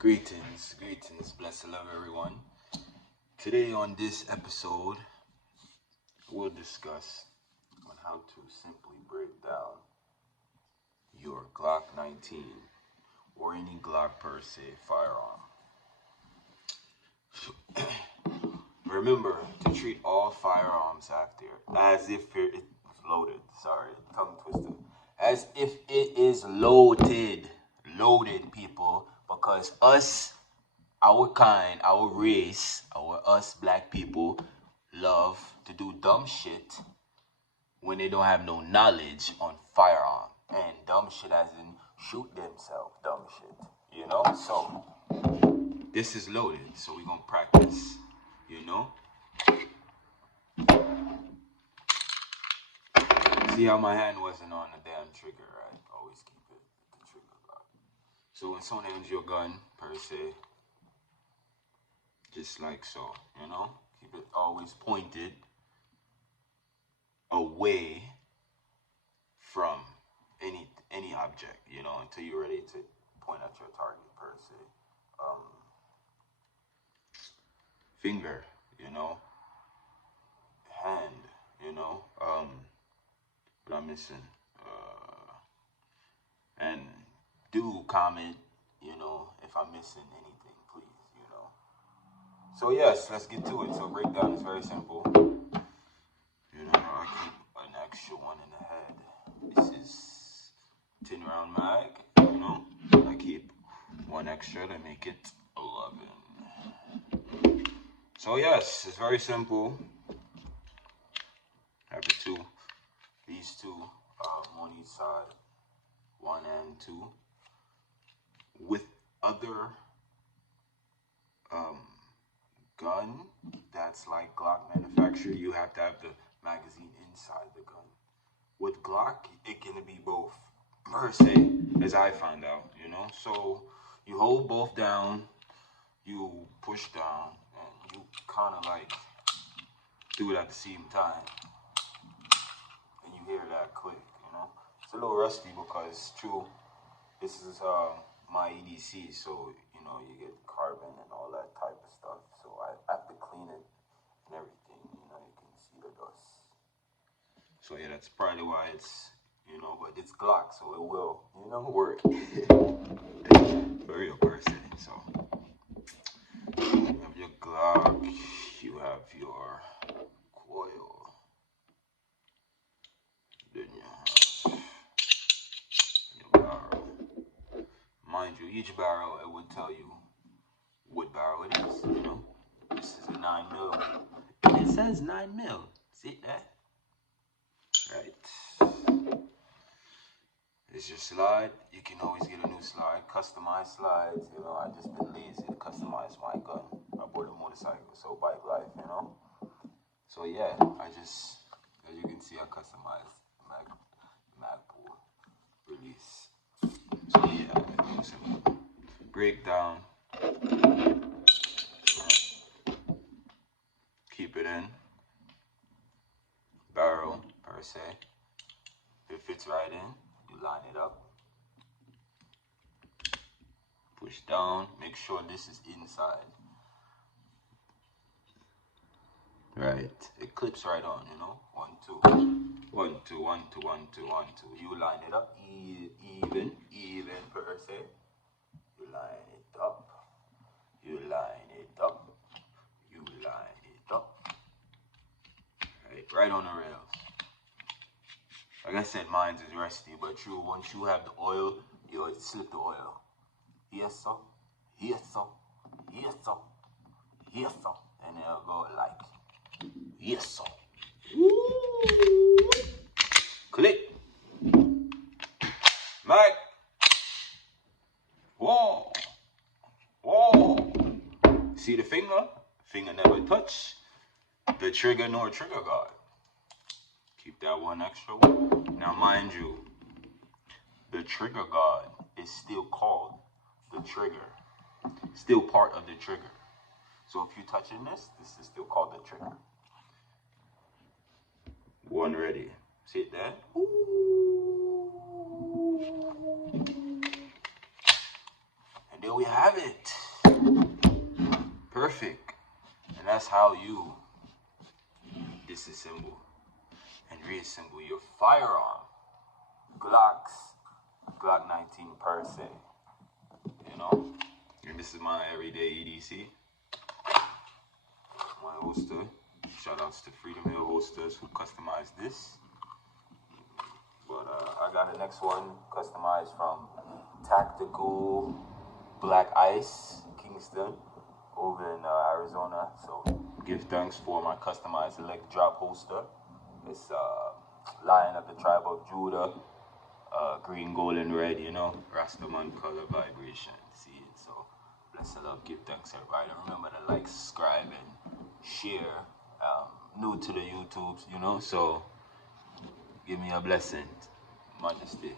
Greetings, blessed love everyone. Today on this episode, we'll discuss on how to simply break down your Glock 19 or any Glock per se firearm. Remember to treat all firearms as if it's loaded. Sorry, tongue twister. As if it is loaded, people, because our kind, our race, us black people love to do dumb shit when they don't have no knowledge on firearm. And dumb shit as in shoot themselves, dumb shit. You know? So, this is loaded, so we're gonna practice, you know? See how my hand wasn't on the damn trigger, right? Always keep it the trigger lock. So when someone hands you a gun, per se, just like so, you know? Keep it always pointed away from any object, you know, until you're ready to point at your target, per se. Finger, you know? Hand, you know? What I'm missing? And do comment, you know, if I'm missing anything, please, you know. So yes, let's get to it. So breakdown is very simple. You know, I keep an extra one in the head. This is 10 round mag, you know. I keep one extra to make it 11. So yes, it's very simple. Have these two, on each side, 1 and 2. With other gun that's like Glock manufacturer, you have to have the magazine inside the gun. With Glock, it can be both, per se, as I found out, you know. So you hold both down, you push down, and you kind of like do it at the same time, and you hear that click, you know. It's a little rusty because true, this is my EDC, so you know you get carbon and all that type of stuff. So I have to clean it and everything. You know, you can see the dust. So yeah, that's probably why it's, you know, but it's Glock, so it will, you know, work for real person. So you have your Glock, you have your coil, then you have your barrel. Mind you, each barrel, it would tell you what barrel it is, you know. This is a 9mm. And it says 9mm. See that? Right. It's your slide. You can always get a new slide. Customized slides, you know. I just been lazy to customize my gun. I bought a motorcycle, so bike life, you know. So yeah, as you can see, I customized Magpul release. So yeah, simple. Breakdown. Keep it in. Barrel, per se. If it fits right in, you line it up. Push down. Make sure this is inside. Right. It clips right on, you know. 1, 2. 1, 2, 1, 2, 1, 2, 1, 2. You line it up. Even, per se. You line it up. You line it up. You line it up. Right on the rails. Like I said, mine is rusty, but true, once you have the oil, you always slip the oil. Yes, sir. Yes, sir. Yes, sir. Yes, sir. And it'll go like, yes, sir. Woo. Click. Mike. Whoa. Whoa. See the finger? Finger never touch the trigger nor trigger guard. Keep that one extra one. Now, mind you, the trigger guard is still called the trigger. Still part of the trigger. So if you're touching this is still called the trigger. One ready. See it there? And And there we have it. Perfect. And that's how you disassemble and reassemble your firearm. Glock 19 per se. You know? And this is my everyday EDC. My holster. Shout outs to Freedom Hill holsters who customized this. But I got the next one customized from Tactical Black Ice, Kingston, over in Arizona. So give thanks for my customized elect drop holster. It's Lion of the Tribe of Judah, green, gold, and red, you know, Rasta man color vibration. See it? So bless the love, give thanks everybody. Remember to like, subscribe, and share. New to the YouTubes, you know, so give me a blessing. Majesty.